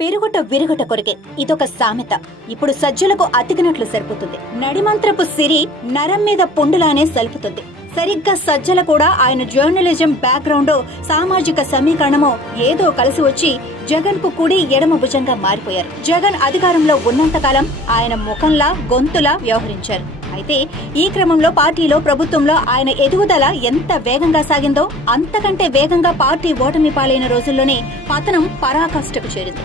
పెరుగుట విరుగుట కొరికే ఇదొక సామెత. ఇప్పుడు సజ్జలకు అతికినట్లు సరిపోతుంది. నడిమంత్రపు సిరి నరం మీద పొండులానే సలుపుతుంది. సరిగ్గా సజ్జల కూడా ఆయన జర్నలిజం బ్యాక్గ్రౌండ్ సామాజిక సమీకరణమో ఏదో కలిసి వచ్చి జగన్ కు కుడి ఎడమ భుజంగా మారిపోయారు. జగన్ అధికారంలో ఉన్నంతకాలం ఆయన ముఖంలా గొంతులా వ్యవహరించారు. అయితే ఈ క్రమంలో పార్టీలో ప్రభుత్వంలో ఆయన ఎదుగుదల ఎంత వేగంగా సాగిందో అంతకంటే వేగంగా పార్టీ ఓటమి పాలైన రోజుల్లోనే పతనం పరాకాష్ఠకు చేరింది.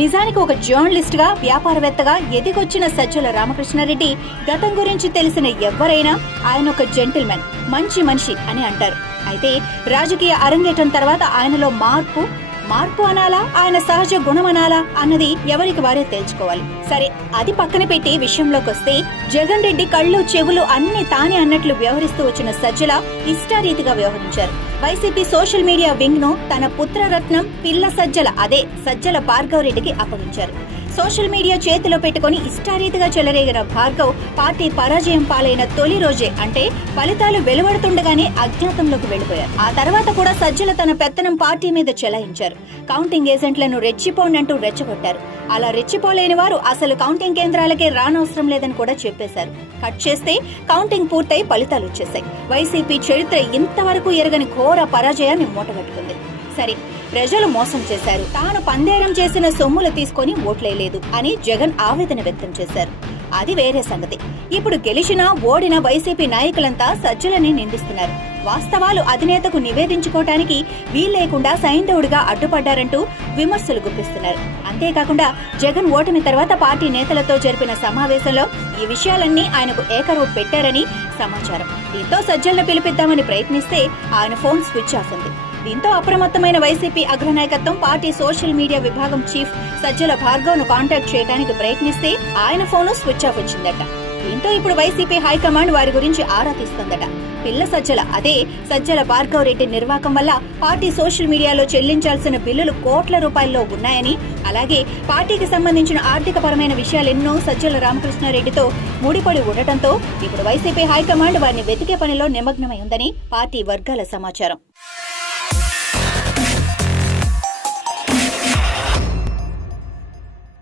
నిజానికి ఒక జర్నలిస్ట్ గా వ్యాపారవేత్తగా ఎదిగొచ్చిన సజ్జల రామకృష్ణారెడ్డి గతం గురించి తెలిసిన ఎవరైనా ఆయన ఒక జెంటిల్మెన్, మంచి మనిషి అని అంటారు. అయితే రాజకీయ అరంగేటం తర్వాత ఆయనలో మార్పు అనాలా, ఆయన సహజ గుణం అనాలా అన్నది ఎవరికి వారే తేల్చుకోవాలి. సరే, అది పక్కన పెట్టి విషయంలోకి వస్తే జగన్ రెడ్డి కళ్ళు చెవులు అన్ని తానే అన్నట్లు వ్యవహరిస్తూ వచ్చిన సజ్జల ఇష్టారీతిగా వ్యవహరించారు. వైసీపీ సోషల్ మీడియా వింగ్ ను తన పుత్రరత్నం పిల్ల సజ్జల అదే సజ్జల భార్గవ్ రెడ్డికి అప్పగించారు. సోషల్ మీడియా చేతిలో పెట్టుకుని ఇష్టారీతిగా చెలరేగిన భార్గవ్ పార్టీ పరాజయం పాలైన తొలి రోజే అంటే ఫలితాలు వెలువడుతుండగానే అజ్ఞాతంలోకి వెళ్లిపోయారు. ఆ తర్వాత కూడా సజ్జల తన పెత్తనం పార్టీ మీద చెలాయించారు. కౌంటింగ్ ఏజెంట్లను రెచ్చిపోండంటూ రెచ్చగొట్టారు. అలా రెచ్చిపోలేని వారు అసలు కౌంటింగ్ కేంద్రాలకే రానవసరం లేదని కూడా చెప్పేశారు. కట్ చేస్తే కౌంటింగ్ పూర్తయి ఫలితాలు వచ్చేశాయి. వైసీపీ చరిత్ర ఇంతవరకు ఎరగని ఘోర పరాజయాన్ని మూటగట్టుకుంది. సరే, ప్రజలు మోసం చేశారు, తాను పందేరం చేసిన సొమ్ములు తీసుకుని ఓట్లేయలేదు అని జగన్ ఆవేదన వ్యక్తం చేశారు. అది వేరే సంగతి. ఇప్పుడు గెలిచినా ఓడిన వైసీపీ నాయకులంతా సజ్జలని నిందిస్తున్నారు. వాస్తవాలు అధినేతకు నివేదించుకోవటానికి వీల్లేకుండా సైంధవుడిగా అడ్డుపడ్డారంటూ విమర్శలు గుప్పిస్తున్నారు. అంతేకాకుండా జగన్ ఓటమి తర్వాత పార్టీ నేతలతో జరిపిన సమావేశంలో ఈ విషయాలన్నీ ఆయనకు ఏకరువు పెట్టారని సమాచారం. దీంతో సజ్జలను పిలిపిద్దామని ప్రయత్నిస్తే ఆయన ఫోన్ స్విచ్ ఆఫ్ ఉంది. దీంతో అప్రమత్తమైన వైసీపీ అగ్రనాయకత్వం పార్టీ సోషల్ మీడియా విభాగం చీఫ్ సజ్జల భార్గవ్ ను కాంటాక్ట్ చేయడానికి ప్రయత్నిస్తే ఆయన ఫోన్ స్విచ్ ఆఫ్ వచ్చిందట. దీంతో ఇప్పుడు వైసీపీ హైకమాండ్ వారి గురించి ఆరా తీస్తుందట. పిల్ల సజ్జల అదే సజ్జల భార్గవ్ రెడ్డి నిర్వాకం వల్ల పార్టీ సోషల్ మీడియాలో చెల్లించాల్సిన బిల్లులు కోట్ల రూపాయల్లో ఉన్నాయని, అలాగే పార్టీకి సంబంధించిన ఆర్థిక పరమైన విషయాలెన్నో సజ్జల రామకృష్ణారెడ్డితో ముడిపడి ఉండటంతో ఇప్పుడు వైసీపీ హైకమాండ్ వారిని వెతికే పనిలో నిమగ్నమై ఉందని పార్టీ వర్గాల సమాచారం.